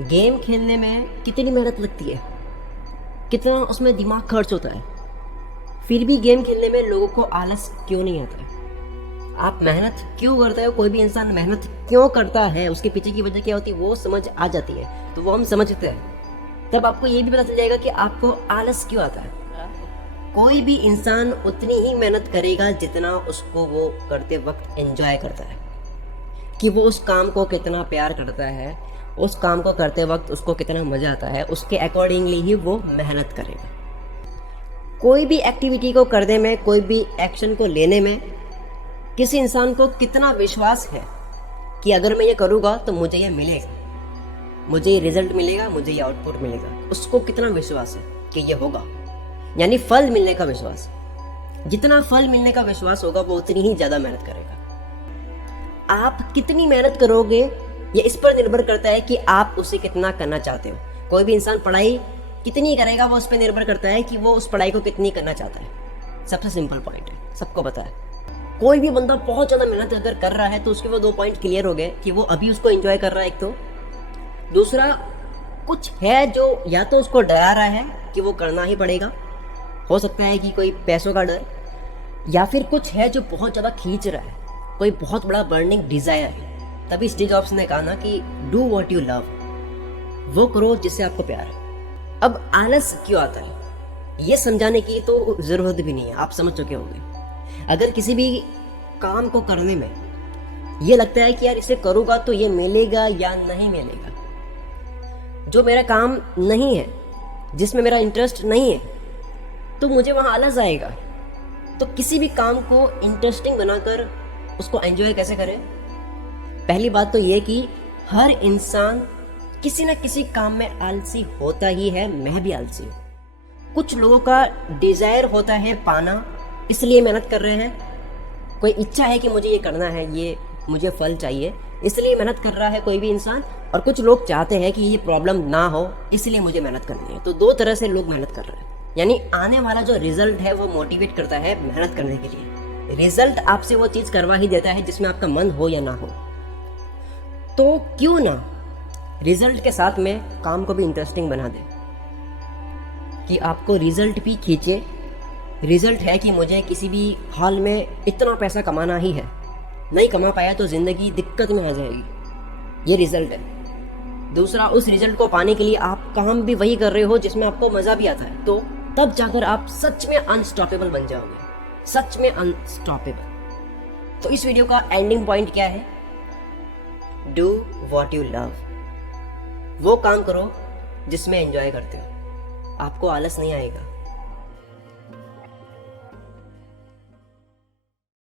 Game खेलने में कितनी मेहनत लगती है, कितना उसमें दिमाग खर्च होता है, फिर भी गेम खेलने में लोगों को आलस क्यों नहीं आता है? आप मेहनत क्यों करते हो? कोई भी इंसान मेहनत क्यों करता है, उसके पीछे की वजह क्या होती है वो समझ आ जाती है, तो वो हम समझते हैं। तब आपको ये भी पता चल जाएगा कि आपको आलस क्यों आता है। कोई भी इंसान उतनी ही मेहनत करेगा जितना उसको वो करते वक्त एंजॉय करता है, कि वो उस काम को कितना प्यार करता है, उस काम को करते वक्त उसको कितना मज़ा आता है, उसके अकॉर्डिंगली ही वो मेहनत करेगा। कोई भी एक्टिविटी को करने में, कोई भी एक्शन को लेने में किसी इंसान को कितना विश्वास है कि अगर मैं ये करूँगा तो मुझे ये मिलेगा, मुझे ये रिजल्ट मिलेगा, मुझे ये आउटपुट मिलेगा, उसको कितना विश्वास है कि ये होगा, यानी फल मिलने का विश्वास। जितना फल मिलने का विश्वास होगा वो उतनी ही ज़्यादा मेहनत करेगा। आप कितनी मेहनत करोगे ये इस पर निर्भर करता है कि आप उसे कितना करना चाहते हो। कोई भी इंसान पढ़ाई कितनी करेगा वो उस पर निर्भर करता है कि वो उस पढ़ाई को कितनी करना चाहता है। सबसे सिंपल पॉइंट है, सबको पता है। कोई भी बंदा बहुत ज़्यादा मेहनत अगर कर रहा है तो उसके वो 2 पॉइंट क्लियर हो गए कि वो अभी उसको एंजॉय कर रहा है, एक तो। दूसरा, कुछ है जो या तो उसको डरा रहा है कि वो करना ही पड़ेगा, हो सकता है कि कोई पैसों का डर, या फिर कुछ है जो बहुत ज़्यादा खींच रहा है, कोई बहुत बड़ा बर्निंग डिज़ायर है। तभी स्टीव जॉब्स ने कहा ना कि डू व्हाट यू लव, वो करो जिससे आपको प्यार है। अब आलस क्यों आता है ये समझाने की तो ज़रूरत भी नहीं है, आप समझ चुके होंगे। अगर किसी भी काम को करने में ये लगता है कि यार इसे करूँगा तो ये मिलेगा या नहीं मिलेगा, जो मेरा काम नहीं है, जिसमें मेरा इंटरेस्ट नहीं है, तो मुझे वहाँ आलस आएगा। तो किसी भी काम को इंटरेस्टिंग बनाकर उसको एंजॉय कैसे करें? पहली बात तो ये कि हर इंसान किसी न किसी काम में आलसी होता ही है, मैं भी आलसी हूँ। कुछ लोगों का डिज़ायर होता है पाना, इसलिए मेहनत कर रहे हैं। कोई इच्छा है कि मुझे ये करना है, ये मुझे फल चाहिए, इसलिए मेहनत कर रहा है कोई भी इंसान। और कुछ लोग चाहते हैं कि ये प्रॉब्लम ना हो, इसलिए मुझे मेहनत करनी है। तो 2 तरह से लोग मेहनत कर रहे हैं, यानी आने वाला जो रिजल्ट है वो मोटिवेट करता है मेहनत करने के लिए। रिजल्ट आपसे वो चीज़ करवा ही देता है जिसमें आपका मन हो या ना हो। तो क्यों ना रिजल्ट के साथ में काम को भी इंटरेस्टिंग बना दे, कि आपको रिजल्ट भी खींचे। रिजल्ट है कि मुझे किसी भी हाल में इतना पैसा कमाना ही है, नहीं कमा पाया तो ज़िंदगी दिक्कत में आ जाएगी, ये रिजल्ट है। दूसरा, उस रिजल्ट को पाने के लिए आप काम भी वही कर रहे हो जिसमें आपको मज़ा भी आता है, तो तब जाकर आप सच में अनस्टॉपेबल बन जाओगे, सच में अनस्टॉपेबल। तो इस वीडियो का एंडिंग पॉइंट क्या है? डू वॉट यू लव, वो काम करो जिसमें एंजॉय करते हो, आपको आलस नहीं आएगा।